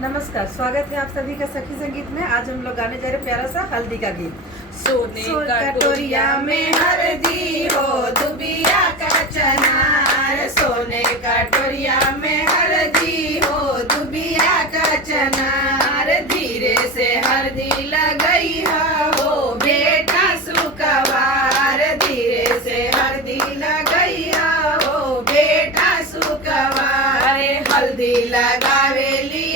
नमस्कार, स्वागत है आप सभी का सखी संगीत में। आज हम लोग गाने जा रहे हैं प्यारा सा हल्दी का गीत। सोने कटोरिया में हल्दी हो दुबिया का चनार, सोने कटोरिया में हल्दी हो दुबिया का चनार, धीरे से हल्दी लगई हो बेटा सुकवार, धीरे से हल्दी लगई हो बेटा सुकवार, हल्दी लगावेली